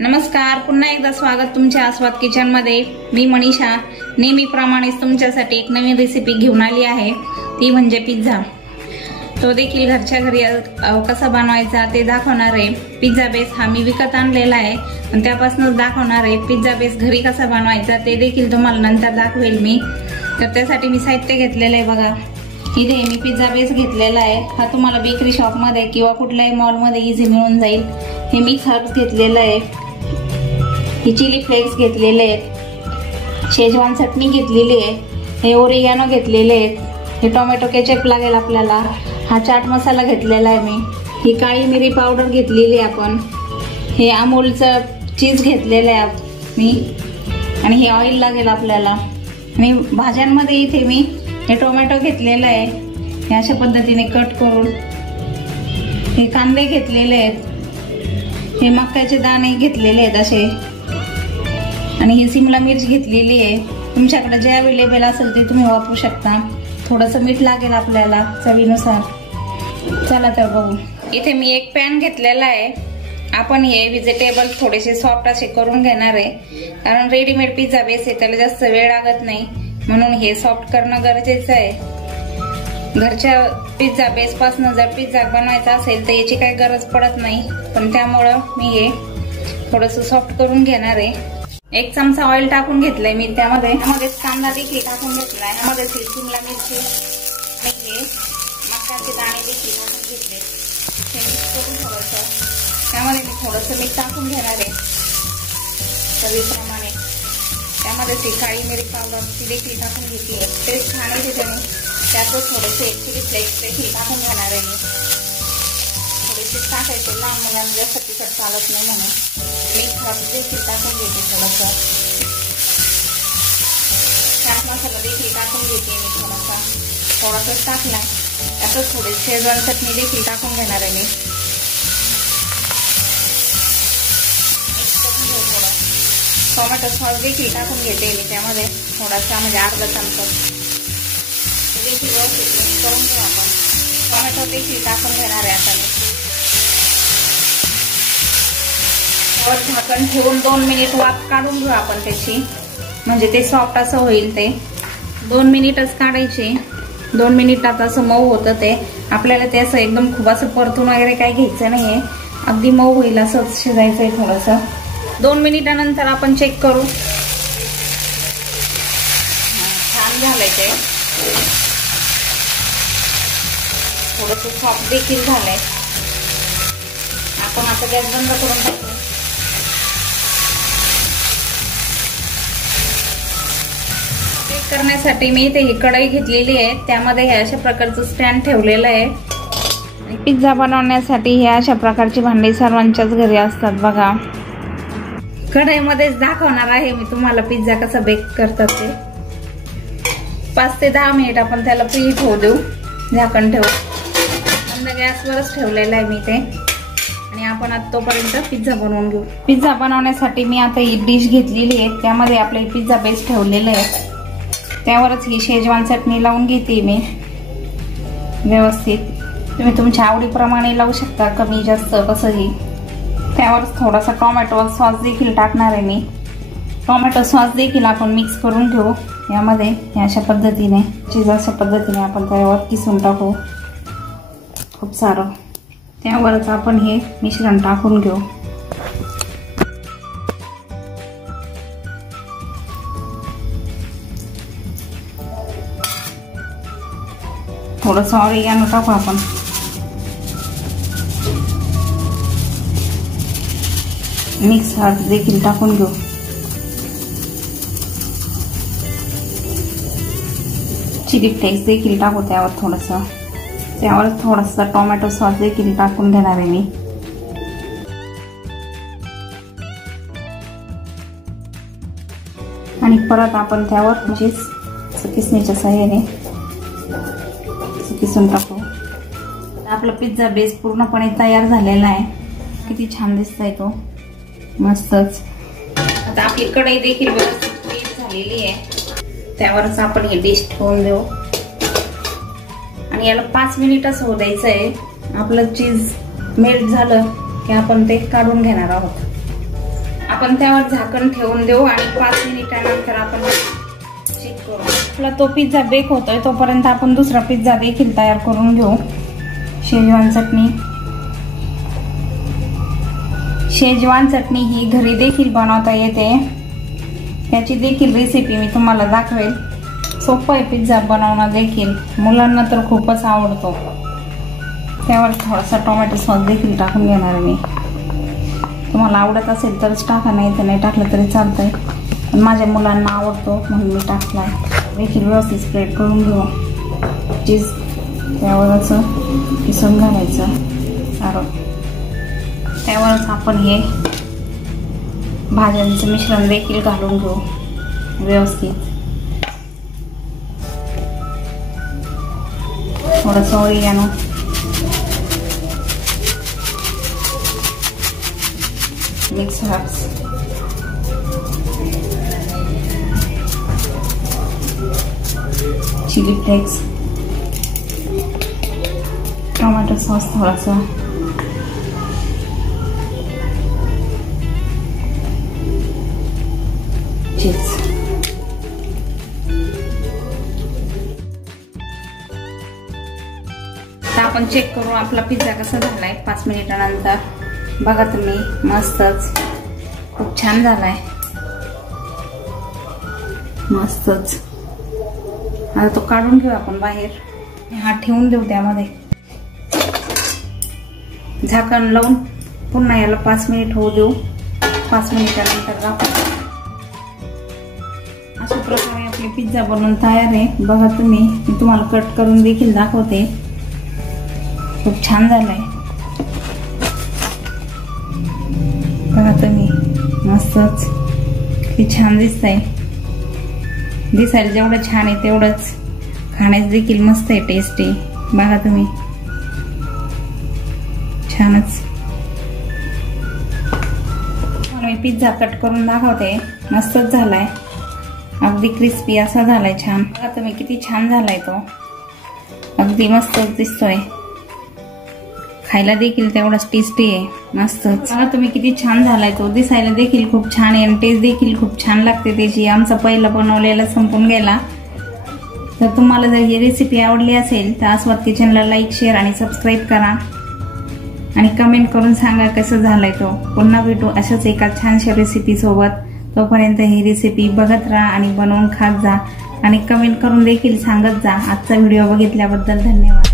नमस्कार, पुन्हा एकदा स्वागत तुमच्या आस्वाद किचन मध्ये। मी मनीषा नेहमीप्रमाणे तुमच्यासाठी एक नवीन रेसिपी घेऊन आली आहे, ती म्हणजे पिझ्झा। तो देखील घरच्या घरी कसा बनवायचा ते दाखवणार आहे। पिझ्झा बेस हा मी विकत आणलेला आहे आणि त्यापासूनच दाखवणार आहे। पिझ्झा बेस घरी कसा बनवायचा ते देखील तुम्हाला नंतर दाखवेल मी। तर त्यासाठी मी साहित्य घेतलेले आहे बघा। इथे मी पिझ्झा बेस घेतलेला आहे। हा तुम्हाला बेकरी शॉप मध्ये किंवा कुठल्याही मॉल मध्ये इझी मिळून जाईल। हे मिक्स हर्ब्स घेतलेलं आहे, हे चिली फ्लेक्स घेतलेले आहेत, शेजवान चटणी घेतलेली आहे, हे ओरिगॅनो घेतलेले आहेत, हे टोमॅटो केचप लागेल आपल्याला, हा चाट मसाला घेतलेला आहे मी, ही काळी मिरी पावडर घेतलेली आहे आपण, हे अमूलचं चीज घेतलेलं आहे मी, आणि हे ऑइल लागेल आपल्याला। आणि भाज्यांमध्ये इथे मी हे टोमॅटो घेतलेलं आहे, हे अशा पद्धतीने कट करून, हे कांदे घेतलेले आहेत, हे मक्याचे दाणे घेतलेले आहेत असे, आणि ही सिमला मिर्च घेतलेली आहे। तुमच्याकडे जे अवेलेबल असेल ते तुम्ही वापरू शकता। थोडंसं मीठ लागेल आपल्याला चवीनुसार। चला तर बघू। इथे मी एक पॅन घेतलेला आहे। आपण हे व्हेजिटेबल थोडेसे सॉफ्ट असे करून घेणार आहे, कारण रेडीमेड पिझ्झा बेस आहे त्याला जास्त वेळ लागत नाही, म्हणून हे सॉफ्ट करणं गरजेचं आहे। घरच्या पिझ्झा बेस पासून जर पिझ्झा बनवायचा असेल तर याची काही गरज पडत नाही, पण त्यामुळं मी हे थोडंसं सॉफ्ट करून घेणार आहे। एक चमचा ऑइल टाकून घेतलंय मी, त्यामध्ये कांदा देखील टाकून घेतलाय, त्यामध्ये शिमला मिरची आणि हे मक्याचे दाणे देखील टाकून घेतले। हे मिक्स करून थोडंसं त्यामध्ये मी थोडंसं मीठ टाकून घेणार आहे चवीप्रमाणे। त्यामध्ये ती काळी मिरी पावडर ती देखील टाकून घेतली, टेस्ट छान येते त्याने। त्यातच थोडेसे चिली फ्लेक्स देखील टाकून घेणार आहे मी, थोडेसे टाकायचे, लहान मुलांना जास्त तिखट चालत नाही म्हणून। मीठ देखील टाकून घेते थोडंसं, चाट मसाला देखील टाकून घेते मी थोडासा टाकला। त्यातच थोडी शेजवान चटणी देखील टाकून घेणार आहे मी। टोमॅटो सॉस देखील टाकून घेते मी त्यामध्ये थोडासा, म्हणजे अर्धा चमचा देखील व्यवस्थित मिक्स करून घेऊ आपण। टोमॅटो देखील टाकून घेणार आहे आता मी। त्यावर झाकण ठेवून 2 मिनिट वाफ काढून घेऊ आपण त्याची, म्हणजे ते सॉफ्ट असं होईल। ते 2 मिनिटच काढायचे, 2 मिनिटात असं मऊ होतं ते। आपल्याला ते असं एकदम खूप असं परतून वगैरे काही घ्यायचं नाहीये, अगदी मऊ होईल असंच शिजायचंय थोडंसं। 2 मिनिटानंतर आपण चेक करू। छान झालंय ते, थोडंसं सॉफ्ट देखील झालंय। आपण आता गॅस बंद करून टाकू। चेक करण्यासाठी मी इथे ही कढई घेतलेली आहे, त्यामध्ये हे अशा प्रकारचं स्टँड ठेवलेलं आहे। पिझ्झा बनवण्यासाठी हे अशा प्रकारची भांडी सर्वांच्याच घरी असतात बघा। कढईमध्येच दाखवणार आहे मी तुम्हाला पिझ्झा कसा बेक करतात ते। 5 ते 10 मिनिट आपण त्याला प्रीहीट होऊ देऊ, झाकण ठेवू। मंद गॅसवरच ठेवलेलं आहे मी ते, आणि आपण आता तोपर्यंत पिझ्झा बनवून घेऊ। पिझ्झा बनवण्यासाठी मी आता ही डिश घेतलेली आहे, त्यामध्ये आपले पिझ्झा बेस ठेवलेले आहे। त्यावरच ही शेजवान चटणी लावून घेते मी व्यवस्थित। तुम्ही तुमच्या आवडीप्रमाणे लावू शकता, कमी जास्त कसंही। त्यावरच थोडासा टोमॅटो सॉस देखील टाकणार आहे मी। टोमॅटो सॉस देखील आपण मिक्स करून घेऊ यामध्ये, अशा पद्धतीने चीज अशा पद्धतीने आपण त्यावर किसून टाकू खूप सारं। त्यावरच आपण हे मिश्रण टाकून घेऊ। थोडंसं ऑरिगॅनो टाकू आपण, मिक्स हर्ब्स देखील टाकून घेऊ। चिली फ्लेक्स देखील टाकू त्यावर थोडंसं, त्यावर थोडासा टोमॅटो सॉस देखील टाकून घेणार आहे मी। आणि परत आपण त्यावर किसणीच्या साहाय्याने किसून टाकू। आपला पिझ्झा बेस पूर्णपणे तयार झालेला आहे। किती छान दिसतोय तो, मस्तच। आता आपली कढई देखील व्यवस्थित झालेली आहे। त्यावरच आपण हे डिश ठेवून देऊ आणि याला 5 मिनिटच होऊ द्यायचं आहे। आपलं चीज मेल्ट झालं की आपण ते काढून घेणार आहोत। आपण त्यावर झाकण ठेवून देऊ आणि 5 मिनिटानंतर आपण चेक करू। आपला तो पिझ्झा बेक होतोय तोपर्यंत आपण दुसरा पिझ्झा देखील तयार करून घेऊ। शेजवान चटणी ही घरी देखील बनवता येते। त्याची देखील रेसिपी मी तुम्हाला दाखवेल। सोपं आहे पिझ्झा बनवणं देखील, मुलांना तर खूपच आवडतो। त्यावर थोडासा टोमॅटो सॉस देखील टाकून घेणार मी। तुम्हाला आवडत असेल तरच टाका, नाही तर नाही टाकलं तरी चालतंय, पण माझ्या मुलांना आवडतो म्हणून मी टाकलाय। देखील व्यवस्थित स्प्रेड करून घेऊ चीज। त्यावर असं किसून घालायचं सारं। त्यावरच आपण हे भाज्यांचं मिश्रण देखील घालून घेऊ व्यवस्थित। थोडंसं oregano, mix herbs, chilli flakes, tomato sauce थोडासा, चीज। आता आपण चेक करू आपला पिझ्झा कसा झालाय 5 मिनिटानंतर। बघा तुम्ही, मस्तच, खूप छान झालाय, मस्तच। आता तो काढून घेऊ आपण बाहेर, हा ठेवून देऊ त्यामध्ये। झाकण लावून पुन्हा याला 5 मिनिट होऊ देऊ। 5 मिनिटानंतर आपण अशा प्रकारे आपले पिझ्झा बनवून तयार आहे। बघा तुम्ही, मी तुम्हाला कट करून देखील दाखवते। खूप छान झालाय, बघा तुम्ही, मस्तच, किती छान दिसतंय। दिसायला जेवढं छान आहे तेवढंच खाण्यास देखील मस्त आहे, टेस्टी। बघा तुम्ही, छानच। मी पिझ्झा कट करून दाखवते, मस्तच झालाय, अगदी क्रिस्पी असा झालाय, छान। बघा तुम्ही किती छान झालाय तो, अगदी मस्तच दिसतोय। खायला देखील तेवढाच टेस्टी आहे, मस्तच। बघा तुम्ही किती छान झालाय तो, दिसायला देखील खूप छान आहे आणि टेस्ट देखील खूप छान लागते त्याची। आमचा पहिला बनवलेला संपून गेला। तर तुम्हाला जर ही रेसिपी आवडली असेल तर आस्वाद किचनला लाईक, शेअर आणि सबस्क्राईब करा आणि कमेंट करून सांगा कसं झालाय तो। पुन्हा भेटू अशाच एका छानशा रेसिपी सोबत। तोपर्यंत ही रेसिपी बघत राहा आणि बनवून खात जा आणि कमेंट करून देखील सांगत जा। आजचा व्हिडिओ बघितल्याबद्दल धन्यवाद।